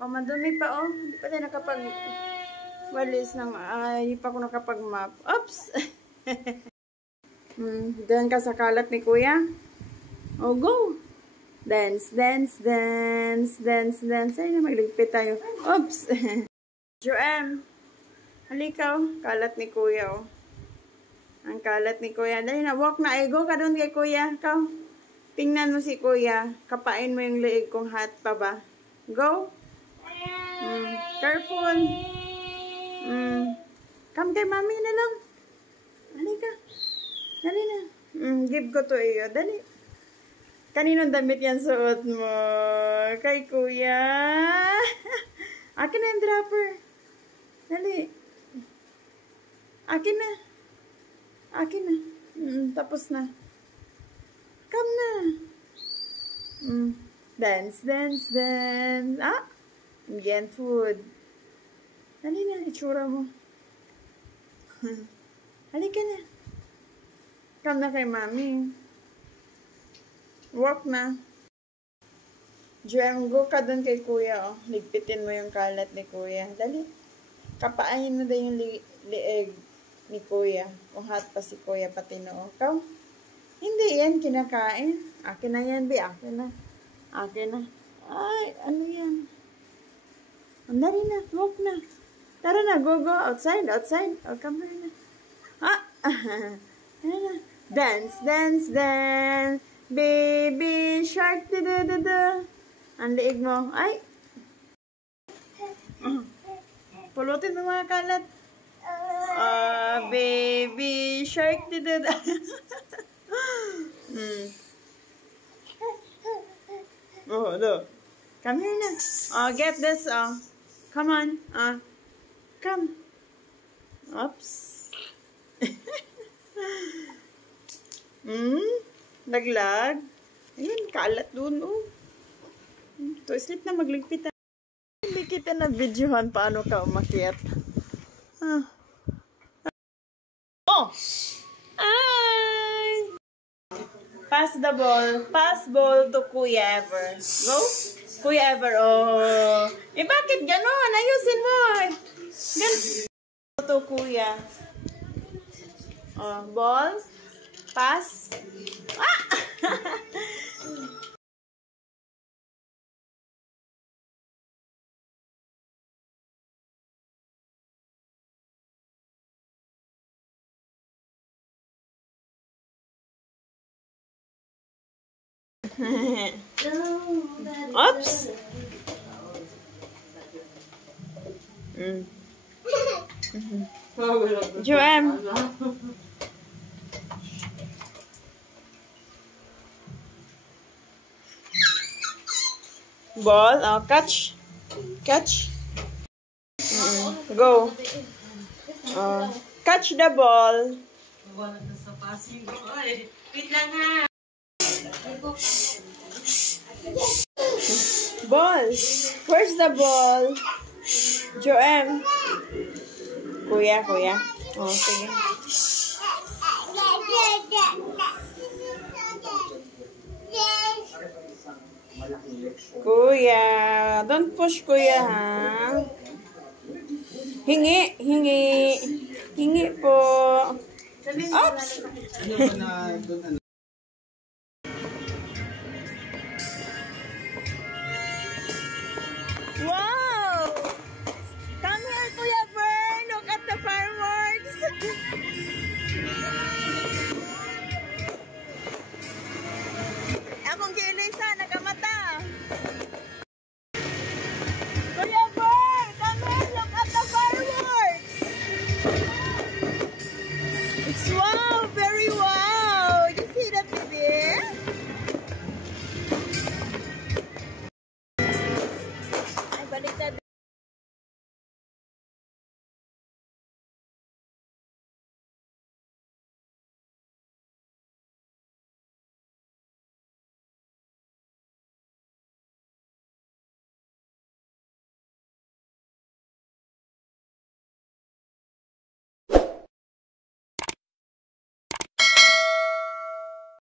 Oh, madumi pa, oh. Hindi pa tayo nakapag-walis ng, hindi pa ako nakapag-map. Oops! Diyan ka sa kalat ni Kuya. Oh, go! Dance, dance, dance, dance, dance. Ay, magligpit tayo. Oops! Joem, halika, oh. Kalat ni Kuya, oh. Ang kalat ni Kuya. Dali na, walk na. Ay, go ka doon kay Kuya. Ikaw, tingnan mo si Kuya. Kapain mo yung leeg kung hot pa ba. Go! Careful. Come kay mami na lang. Dali ka. Dali na. Give ko to iyo. Dali. Kaninong damit yan suot mo? Kay Kuya. Akin na yung dropper. Dali. Akin na. Akin na. Tapos na. Come na. Dance, dance, dance. Ah! Again, food. Dali na, itsura mo. Halika na. Come na kay mami. Walk na. Jem, go ka dun kay Kuya, oh. Ligpitin mo yung kalat ni Kuya. Dali. Kapaahin mo din yung lieg ni Kuya. Kung hot pa si Kuya pati noo. Ikaw? Hindi yan kinakain. Akin na yan, Bi. Akin na. Akin na. Ay, ano yan? Andali na, walk na. Tara na, go, go. Outside, outside. Oh, come here na. Ah! Tara na. Dance, dance, dance. Baby shark, da-da-da-da. Ang liig mo. Ay! Pulutin mo mga kalat. Baby shark, da-da-da. Oh, look. Come here na. Oh, get this. Oh. Come on. Come. Oops. Laglag. Ayun, kalat dun. Oh. To sleep na, magligpit na. Hindi kita na videohan paano ka umakyat. Oh! Ay! Pass the ball. Pass ball to Kuya Ever. Go. Kuya Ever, oh. Eh, bakit gano'n? Ayusin mo. Gano'n. To Kuya. Oh, ball. Pass. Ah! Oops. Joem. Ball. Oh, catch. Catch. Go. Catch the ball. Wait lang ha. Ball. Where's the ball? Joem. Kuya, Kuya. Oh, sige. Kuya. Don't push, Kuya, ha? Hingi, hingi. Hingi po. Oops!